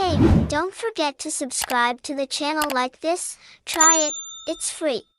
Hey, don't forget to subscribe to the channel like this. Try it, it's free.